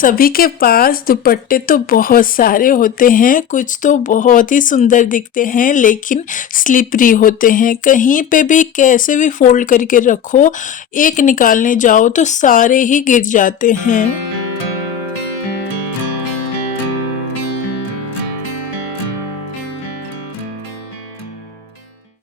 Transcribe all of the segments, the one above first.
सभी के पास दुपट्टे तो बहुत सारे होते हैं, कुछ तो बहुत ही सुंदर दिखते हैं लेकिन स्लिपरी होते हैं। कहीं पे भी कैसे भी फोल्ड करके रखो, एक निकालने जाओ तो सारे ही गिर जाते हैं।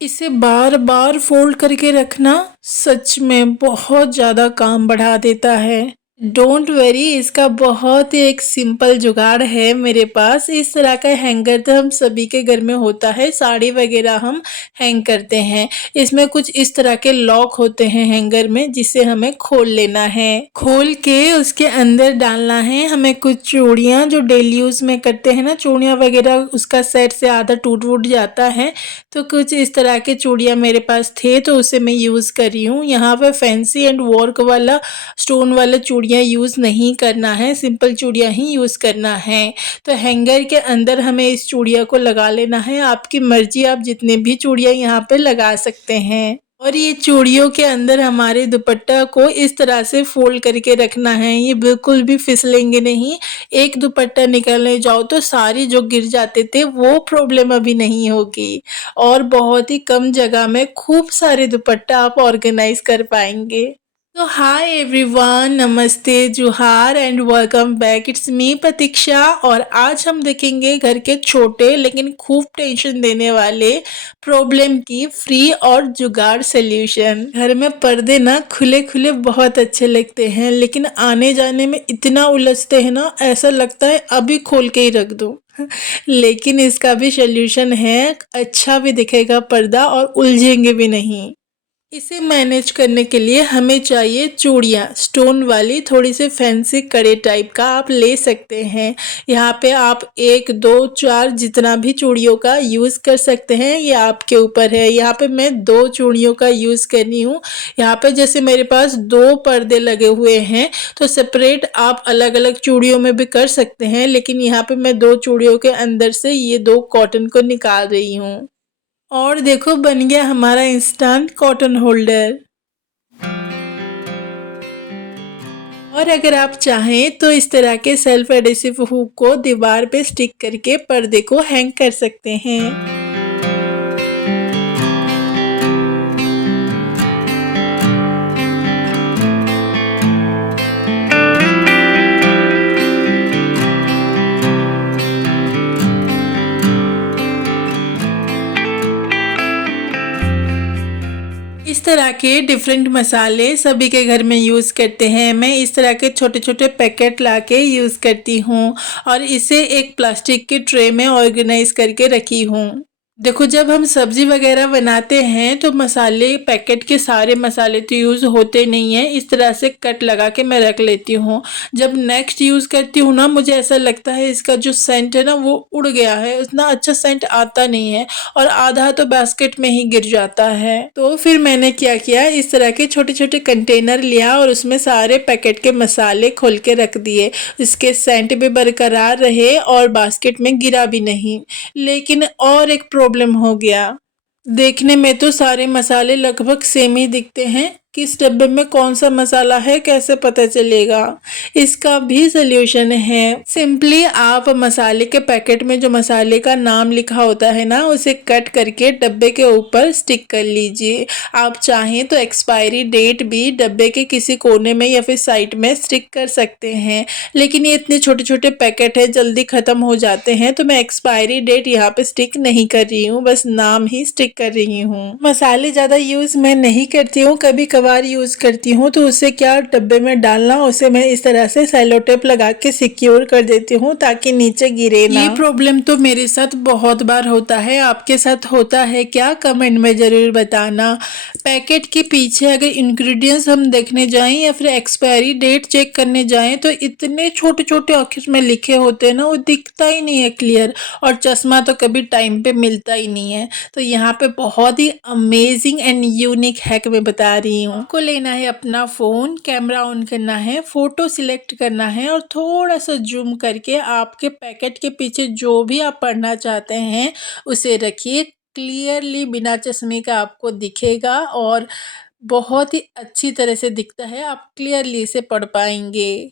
इसे बार बार फोल्ड करके रखना सच में बहुत ज़्यादा काम बढ़ा देता है। डोंट वरी, इसका बहुत ही एक सिंपल जुगाड़ है मेरे पास। इस तरह का हैंगर तो हम सभी के घर में होता है, साड़ी वगैरह हम हैंग करते हैं। इसमें कुछ इस तरह के लॉक होते हैं हैंगर में, जिसे हमें खोल लेना है। खोल के उसके अंदर डालना है हमें कुछ चूड़ियाँ जो डेली यूज में करते हैं ना, चूड़ियाँ वगैरह उसका सेट से आधा टूट वूट जाता है, तो कुछ इस तरह के चूड़ियाँ मेरे पास थे तो उसे मैं यूज़ कर रही हूँ। यहाँ पे फैंसी एंड वर्क वाला स्टोन वाला चूड़ियाँ यूज़ नहीं करना है, सिंपल चूड़ियाँ ही यूज़ करना है। तो हैंगर के अंदर हमें इस चूड़िया को लगा लेना है। आपकी मर्जी, आप जितने भी चूड़ियाँ यहाँ पे लगा सकते हैं। और ये चूड़ियों के अंदर हमारे दुपट्टा को इस तरह से फोल्ड करके रखना है, ये बिल्कुल भी फिसलेंगे नहीं। एक दुपट्टा निकालने जाओ तो सारी जो गिर जाते थे वो प्रॉब्लम अभी नहीं होगी, और बहुत ही कम जगह में खूब सारे दुपट्टा आप ऑर्गेनाइज कर पाएंगे। तो हाय एवरीवन, नमस्ते, जुहार and welcome back. It's me Pratiksha, और आज हम देखेंगे घर के छोटे लेकिन खूब टेंशन देने वाले प्रॉब्लम की फ्री और जुगाड़ सॉल्यूशन। घर में पर्दे ना खुले खुले बहुत अच्छे लगते हैं, लेकिन आने जाने में इतना उलझते हैं ना, ऐसा लगता है अभी खोल के ही रख दूं। लेकिन इसका भी सॉल्यूशन है, अच्छा भी दिखेगा पर्दा और उलझेंगे भी नहीं। इसे मैनेज करने के लिए हमें चाहिए चूड़ियाँ, स्टोन वाली थोड़ी सी फैंसी कड़े टाइप का आप ले सकते हैं। यहाँ पे आप 1 2 4 जितना भी चूड़ियों का यूज़ कर सकते हैं, ये आपके ऊपर है। यहाँ पे मैं 2 चूड़ियों का यूज़ कर रही हूँ। यहाँ पे जैसे मेरे पास 2 पर्दे लगे हुए हैं, तो सेपरेट आप अलग अलग चूड़ियों में भी कर सकते हैं, लेकिन यहाँ पे मैं 2 चूड़ियों के अंदर से ये 2 कॉटन को निकाल रही हूँ। और देखो, बन गया हमारा इंस्टेंट कॉटन होल्डर। और अगर आप चाहें तो इस तरह के सेल्फ एडेसिव हुक को दीवार पे स्टिक करके पर्दे को हैंग कर सकते हैं। इस तरह के डिफरेंट मसाले सभी के घर में यूज़ करते हैं। मैं इस तरह के छोटे छोटे पैकेट लाके यूज़ करती हूँ, और इसे एक प्लास्टिक के ट्रे में ऑर्गेनाइज करके रखी हूँ। देखो, जब हम सब्जी वगैरह बनाते हैं तो मसाले, पैकेट के सारे मसाले तो यूज़ होते नहीं हैं। इस तरह से कट लगा के मैं रख लेती हूँ। जब नेक्स्ट यूज़ करती हूँ ना, मुझे ऐसा लगता है इसका जो सेंट है ना वो उड़ गया है, उतना अच्छा सेंट आता नहीं है, और आधा तो बास्केट में ही गिर जाता है। तो फिर मैंने क्या किया, इस तरह के छोटे छोटे कंटेनर लिया और उसमें सारे पैकेट के मसाले खोल के रख दिए। इसके सेंट भी बरकरार रहे और बास्केट में गिरा भी नहीं। लेकिन और एक प्रॉब्लम हो गया। देखने में तो सारे मसाले लगभग सेम ही दिखते हैं, किस डब्बे में कौन सा मसाला है कैसे पता चलेगा। इसका भी सल्यूशन है। सिंपली आप मसाले के पैकेट में जो मसाले का नाम लिखा होता है ना, उसे कट करके डब्बे के ऊपर स्टिक कर लीजिए। आप चाहें तो एक्सपायरी डेट भी डब्बे के किसी कोने में या फिर साइड में स्टिक कर सकते हैं, लेकिन ये इतने छोटे छोटे पैकेट है, जल्दी खत्म हो जाते हैं, तो मैं एक्सपायरी डेट यहाँ पे स्टिक नहीं कर रही हूँ, बस नाम ही स्टिक कर रही हूँ। मसाले ज़्यादा यूज़ मैं नहीं करती हूँ, कभी कभार यूज़ करती हूँ, तो उसे क्या डब्बे में डालना, उसे मैं इस तरह से सेलो टेप लगा के सिक्योर कर देती हूँ ताकि नीचे गिरे ना। ये प्रॉब्लम तो मेरे साथ बहुत बार होता है, आपके साथ होता है क्या, कमेंट में ज़रूर बताना। पैकेट के पीछे अगर इंग्रेडिएंट्स हम देखने जाएं या फिर एक्सपायरी डेट चेक करने जाएं, तो इतने छोटे छोटे अक्षर में लिखे होते हैं ना, वो दिखता ही नहीं है क्लियर, और चश्मा तो कभी टाइम पे मिलता ही नहीं है। तो यहाँ पे बहुत ही अमेजिंग एंड यूनिक हैक मैं बता रही हूँ। आपको लेना है अपना फ़ोन, कैमरा ऑन करना है, फ़ोटो सिलेक्ट करना है, और थोड़ा सा जूम करके आपके पैकेट के पीछे जो भी आप पढ़ना चाहते हैं उसे रखिए। क्लियरली बिना चश्मे का आपको दिखेगा, और बहुत ही अच्छी तरह से दिखता है, आप क्लियरली इसे पढ़ पाएंगे।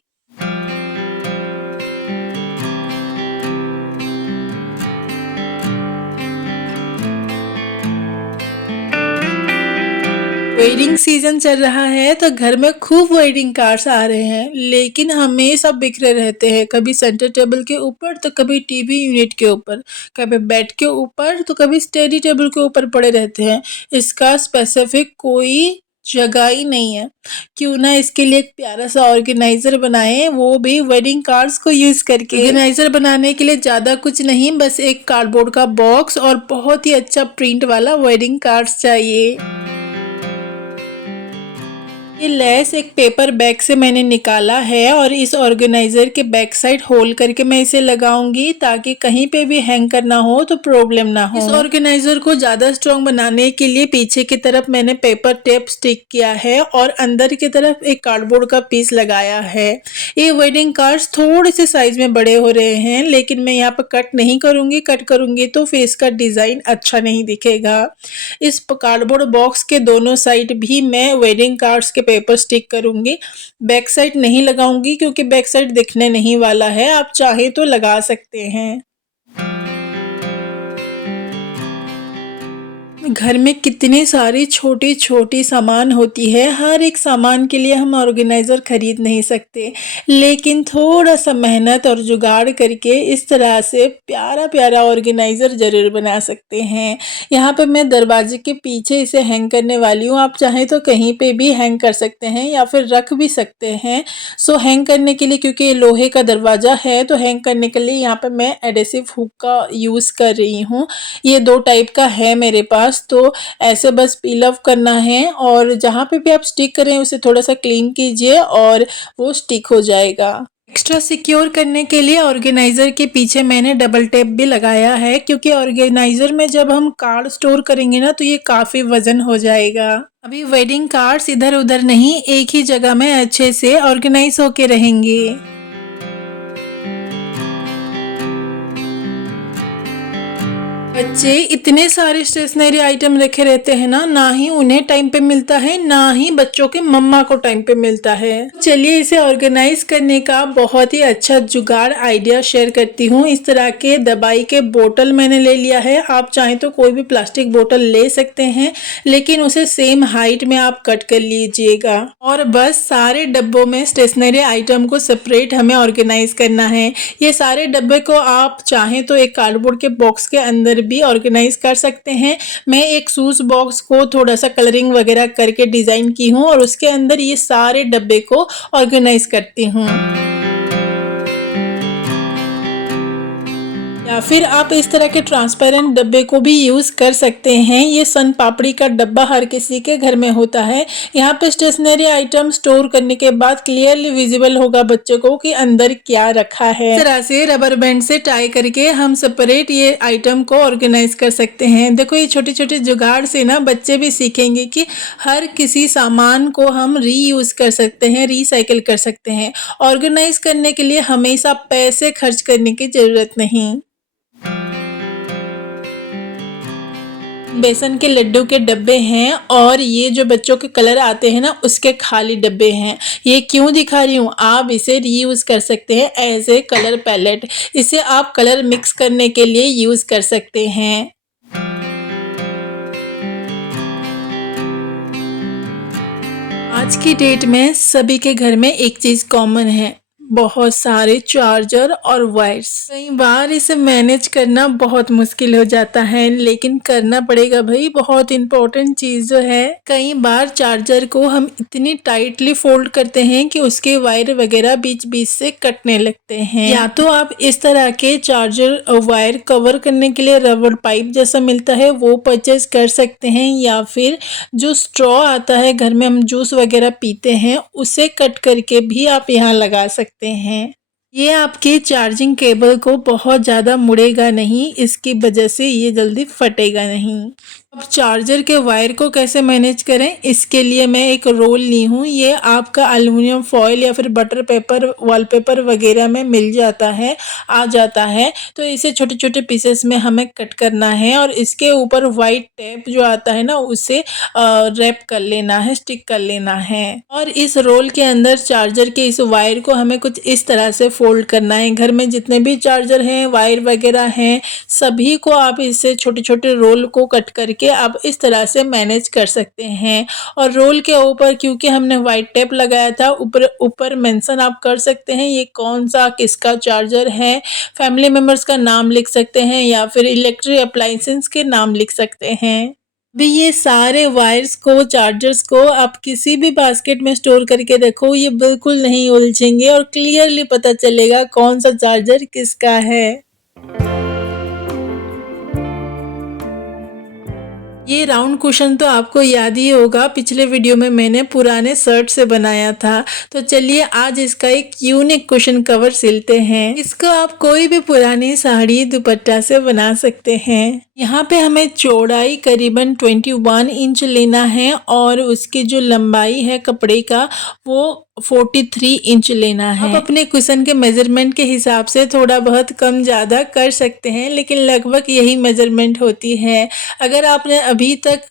वेडिंग सीजन चल रहा है तो घर में खूब वेडिंग कार्ड्स आ रहे हैं, लेकिन हमेशा बिखरे रहते हैं। कभी सेंटर टेबल के ऊपर तो कभी टीवी यूनिट के ऊपर, कभी बेड के ऊपर तो कभी स्टडी टेबल के ऊपर पड़े रहते हैं। इसका स्पेसिफिक कोई जगह ही नहीं है। क्यों ना इसके लिए एक प्यारा सा ऑर्गेनाइजर बनाएं, वो भी वेडिंग कार्ड्स को यूज करके। ऑर्गेनाइजर बनाने के लिए ज्यादा कुछ नहीं, बस एक कार्डबोर्ड का बॉक्स और बहुत ही अच्छा प्रिंट वाला वेडिंग कार्ड्स चाहिए। ये लेस एक पेपर बैग से मैंने निकाला है और इस ऑर्गेनाइजर के बैक साइड होल करके मैं इसे लगाऊंगी, ताकि कहीं पे भी हैंग करना हो तो प्रॉब्लम ना हो। इस ऑर्गेनाइजर को ज्यादा स्ट्रॉन्ग बनाने के लिए पीछे की तरफ मैंने पेपर टेप स्टिक किया है और अंदर की तरफ एक कार्डबोर्ड का पीस लगाया है। ये वेडिंग कार्ड्स थोड़े से साइज में बड़े हो रहे हैं, लेकिन मैं यहाँ पर कट नहीं करूंगी। कट करूंगी तो फिर इसका डिजाइन अच्छा नहीं दिखेगा। इस कार्डबोर्ड बॉक्स के दोनों साइड भी मैं वेडिंग कार्ड्स के पेपर स्टिक करूंगी। बैक साइड नहीं लगाऊंगी क्योंकि बैक साइड दिखने नहीं वाला है, आप चाहे तो लगा सकते हैं। घर में कितनी सारी छोटी छोटी सामान होती है, हर एक सामान के लिए हम ऑर्गेनाइजर खरीद नहीं सकते, लेकिन थोड़ा सा मेहनत और जुगाड़ करके इस तरह से प्यारा प्यारा ऑर्गेनाइजर जरूर बना सकते हैं। यहाँ पे मैं दरवाजे के पीछे इसे हैंग करने वाली हूँ। आप चाहें तो कहीं पे भी हैंग कर सकते हैं या फिर रख भी सकते हैं। सो हैंग करने के लिए, क्योंकि ये लोहे का दरवाजा है, तो हैंग करने के लिए यहाँ पे मैं एडेसिव हुक का यूज कर रही हूँ। ये 2 टाइप का है मेरे पास, तो ऐसे बस पील ऑफ करना है और जहाँ पे भी आप स्टिक करें उसे थोड़ा सा क्लीन कीजिए और वो स्टिक हो जाएगा। एक्स्ट्रा सिक्योर करने के लिए ऑर्गेनाइजर के पीछे मैंने डबल टेप भी लगाया है, क्योंकि ऑर्गेनाइजर में जब हम कार्ड स्टोर करेंगे ना तो ये काफी वजन हो जाएगा। अभी वेडिंग कार्ड्स इधर उधर नहीं, एक ही जगह में अच्छे से ऑर्गेनाइज होके रहेंगे। बच्चे इतने सारे स्टेशनरी आइटम रखे रहते हैं ना ही उन्हें टाइम पे मिलता है, ना ही बच्चों के मम्मा को टाइम पे मिलता है। चलिए इसे ऑर्गेनाइज करने का बहुत ही अच्छा जुगाड़ आइडिया शेयर करती हूँ। इस तरह के दवाई के बोतल मैंने ले लिया है। आप चाहें तो कोई भी प्लास्टिक बोतल ले सकते हैं, लेकिन उसे सेम हाइट में आप कट कर लीजिएगा। और बस सारे डब्बों में स्टेशनरी आइटम को सेपरेट हमें ऑर्गेनाइज करना है। ये सारे डब्बे को आप चाहें तो एक कार्डबोर्ड के बॉक्स के अंदर भी ऑर्गेनाइज कर सकते हैं। मैं एक शूज बॉक्स को थोड़ा सा कलरिंग वगैरह करके डिजाइन की हूँ और उसके अंदर ये सारे डब्बे को ऑर्गेनाइज करती हूँ। या फिर आप इस तरह के ट्रांसपेरेंट डब्बे को भी यूज कर सकते हैं। ये सन पापड़ी का डब्बा हर किसी के घर में होता है। यहाँ पे स्टेशनरी आइटम स्टोर करने के बाद क्लियरली विजिबल होगा बच्चों को कि अंदर क्या रखा है। इस तरह से रबर बैंड से टाई करके हम सेपरेट ये आइटम को ऑर्गेनाइज कर सकते हैं। देखो ये छोटे छोटे जुगाड़ से ना बच्चे भी सीखेंगे कि हर किसी सामान को हम रीयूज कर सकते हैं, रिसाइकिल कर सकते हैं। ऑर्गेनाइज करने के लिए हमेशा पैसे खर्च करने की जरूरत नहीं। बेसन के लड्डू के डब्बे हैं और ये जो बच्चों के कलर आते हैं ना उसके खाली डब्बे हैं। ये क्यों दिखा रही हूँ, आप इसे रीयूज कर सकते हैं एज ए कलर पैलेट। इसे आप कलर मिक्स करने के लिए यूज कर सकते हैं। आज की डेट में सभी के घर में एक चीज कॉमन है, बहुत सारे चार्जर और वायर्स। कई बार इसे मैनेज करना बहुत मुश्किल हो जाता है, लेकिन करना पड़ेगा भाई, बहुत इंपॉर्टेंट चीज जो है। कई बार चार्जर को हम इतनी टाइटली फोल्ड करते हैं कि उसके वायर वगैरह बीच बीच से कटने लगते हैं। या तो आप इस तरह के चार्जर वायर कवर करने के लिए रबर पाइप जैसा मिलता है वो परचेज कर सकते हैं, या फिर जो स्ट्रॉ आता है घर में हम जूस वगैरह पीते हैं उसे कट करके भी आप यहाँ लगा सकते हैं। ये आपके चार्जिंग केबल को बहुत ज़्यादा मुड़ेगा नहीं, इसकी वजह से ये जल्दी फटेगा नहीं। अब चार्जर के वायर को कैसे मैनेज करें, इसके लिए मैं एक रोल ली हूँ। ये आपका एल्युमिनियम फॉयल या फिर बटर पेपर, वॉलपेपर वगैरह में मिल जाता है, आ जाता है। तो इसे छोटे छोटे पीसेस में हमें कट करना है और इसके ऊपर वाइट टेप जो आता है ना उसे रैप कर लेना है, स्टिक कर लेना है। और इस रोल के अंदर चार्जर के इस वायर को हमें कुछ इस तरह से फोल्ड करना है। घर में जितने भी चार्जर हैं, वायर वगैरह हैं, सभी को आप इससे छोटे-छोटे रोल को कट करके आप इस तरह से मैनेज कर सकते हैं। और रोल के ऊपर क्योंकि हमने वाइट टेप लगाया था, ऊपर ऊपर मेंशन आप कर सकते हैं ये कौन-सा किसका चार्जर है। फैमिली मेंबर्स का नाम लिख सकते हैं या फिर इलेक्ट्रिक अप्लायंसेस के नाम लिख सकते हैं। अभी ये सारे वायर्स को, चार्जर्स को आप किसी भी बास्केट में स्टोर करके रखो, ये बिल्कुल नहीं उलझेंगे और क्लियरली पता चलेगा कौन सा चार्जर किसका है। ये राउंड कुशन तो आपको याद ही होगा, पिछले वीडियो में मैंने पुराने शर्ट से बनाया था। तो चलिए आज इसका एक यूनिक कुशन कवर सिलते हैं। इसको आप कोई भी पुरानी साड़ी, दुपट्टा से बना सकते हैं। यहाँ पे हमें चौड़ाई करीबन 21 इंच लेना है और उसकी जो लंबाई है कपड़े का वो 43 इंच लेना है। आप अपने कुशन के मेजरमेंट के हिसाब से थोड़ा बहुत कम ज़्यादा कर सकते हैं, लेकिन लगभग यही मेजरमेंट होती है। अगर आपने अभी तक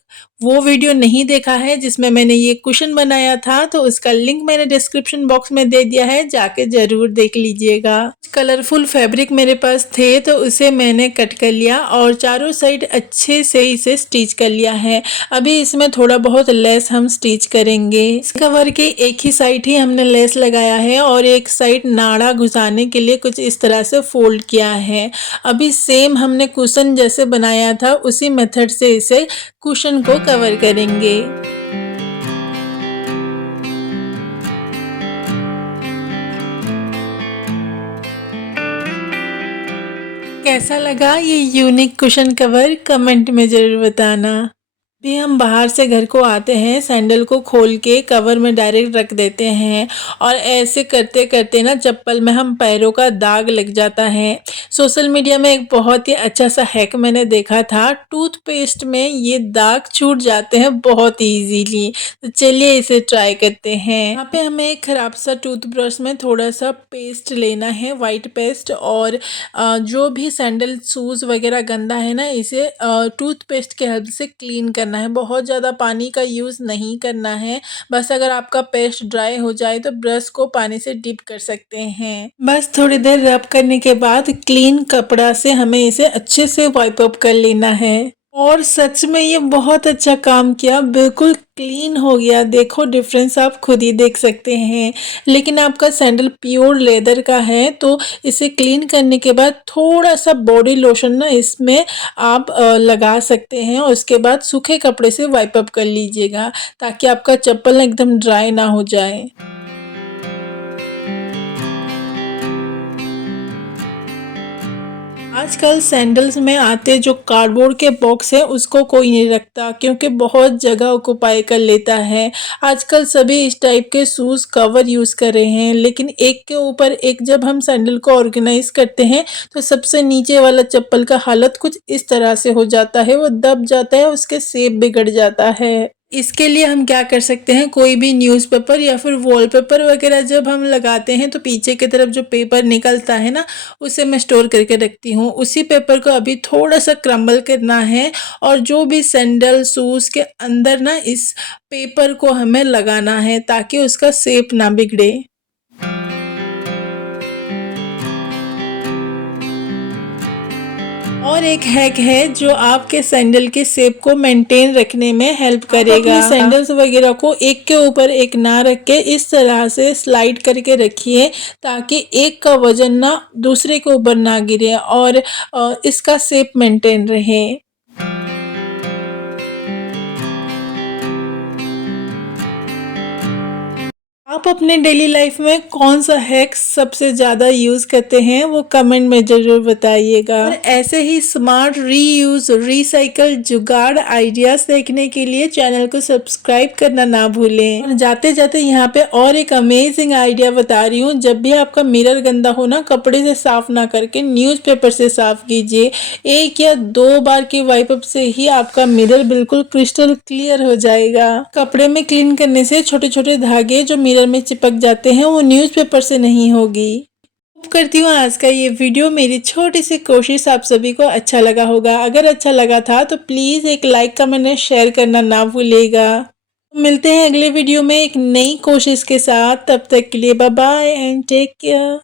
वो वीडियो नहीं देखा है जिसमें मैंने ये कुशन बनाया था, तो उसका लिंक मैंने डिस्क्रिप्शन बॉक्स में दे दिया है, जाके ज़रूर देख लीजिएगा। कलरफुल फैब्रिक मेरे पास थे तो उसे मैंने कट कर लिया और चारों साइड अच्छे से इसे स्टिच कर लिया है। अभी इसमें थोड़ा बहुत लेस हम स्टिच करेंगे। इस कवर के एक ही साइड ही हमने लेस लगाया है और एक साइड नाड़ा घुसाने के लिए कुछ इस तरह से फोल्ड किया है। अभी सेम हमने कुशन जैसे बनाया था उसी मेथड से इसे कुशन को कवर करेंगे। कैसा लगा ये यूनिक कुशन कवर कमेंट में ज़रूर बताना। भी हम बाहर से घर को आते हैं, सैंडल को खोल के कवर में डायरेक्ट रख देते हैं और ऐसे करते करते ना चप्पल में हम पैरों का दाग लग जाता है। सोशल मीडिया में एक बहुत ही अच्छा सा हैक मैंने देखा था, टूथपेस्ट में ये दाग छूट जाते हैं बहुत इजीली। तो चलिए इसे ट्राई करते हैं। यहाँ पे हमें एक खराब सा टूथब्रश में थोड़ा सा पेस्ट लेना है, वाइट पेस्ट, और जो भी सैंडल शूज़ वगैरह गंदा है ना, इसे टूथपेस्ट के हेल्प से क्लीन करना है। बहुत ज़्यादा पानी का यूज़ नहीं करना है, बस अगर आपका पेस्ट ड्राई हो जाए तो ब्रश को पानी से डिप कर सकते हैं। बस थोड़ी देर रब करने के बाद क्लीन कपड़ा से हमें इसे अच्छे से वाइप अप कर लेना है। और सच में ये बहुत अच्छा काम किया, बिल्कुल क्लीन हो गया। देखो डिफरेंस आप खुद ही देख सकते हैं। लेकिन आपका सैंडल प्योर लेदर का है तो इसे क्लीन करने के बाद थोड़ा सा बॉडी लोशन ना इसमें आप लगा सकते हैं और उसके बाद सूखे कपड़े से वाइप अप कर लीजिएगा ताकि आपका चप्पल एकदम ड्राई ना हो जाए। आजकल सैंडल्स में आते जो कार्डबोर्ड के बॉक्स है उसको कोई नहीं रखता क्योंकि बहुत जगह ऑक्युपाई कर लेता है। आजकल सभी इस टाइप के शूज़ कवर यूज़ कर रहे हैं, लेकिन एक के ऊपर एक जब हम सैंडल को ऑर्गेनाइज करते हैं तो सबसे नीचे वाला चप्पल का हालत कुछ इस तरह से हो जाता है, वो दब जाता है, उसके शेप बिगड़ जाता है। इसके लिए हम क्या कर सकते हैं, कोई भी न्यूज़पेपर या फिर वॉलपेपर वगैरह जब हम लगाते हैं तो पीछे की तरफ जो पेपर निकलता है ना, उसे मैं स्टोर करके रखती हूँ। उसी पेपर को अभी थोड़ा सा क्रम्बल करना है और जो भी सैंडल शूज़ के अंदर ना इस पेपर को हमें लगाना है ताकि उसका शेप ना बिगड़े। और एक हैक है जो आपके सैंडल के शेप को मेंटेन रखने में हेल्प करेगा। सैंडल्स वगैरह को एक के ऊपर एक ना रख के इस तरह से स्लाइड करके रखिए ताकि एक का वजन ना दूसरे के ऊपर ना गिरे और इसका शेप मेंटेन रहे। आप अपने डेली लाइफ में कौन सा हैक सबसे ज़्यादा यूज़ करते हैं वो कमेंट में ज़रूर बताइएगा। और ऐसे ही स्मार्ट रीयूज़, रिसाइकल, जुगाड़ आइडियाज़ देखने के लिए चैनल को सब्सक्राइब करना ना भूलें। और जाते जाते यहाँ पे और एक अमेजिंग आइडिया बता रही हूँ, जब भी आपका मिरर गंदा हो ना, कपड़े से साफ ना करके न्यूज़पेपर से साफ कीजिए। 1 या 2 बार की वाइप अप से ही आपका मिरर बिल्कुल क्रिस्टल क्लियर हो जाएगा। कपड़े में क्लीन करने से छोटे छोटे धागे जो मिरर में चिपक जाते हैं वो न्यूज़पेपर से नहीं होगी। उम्मीद करती हूँ आज का ये वीडियो, मेरी छोटी सी कोशिश आप सभी को अच्छा लगा होगा। अगर अच्छा लगा था तो प्लीज़ एक लाइक, कमेंट और शेयर करना ना भूलिएगा। मिलते हैं अगले वीडियो में एक नई कोशिश के साथ, तब तक के लिए bye bye and take care.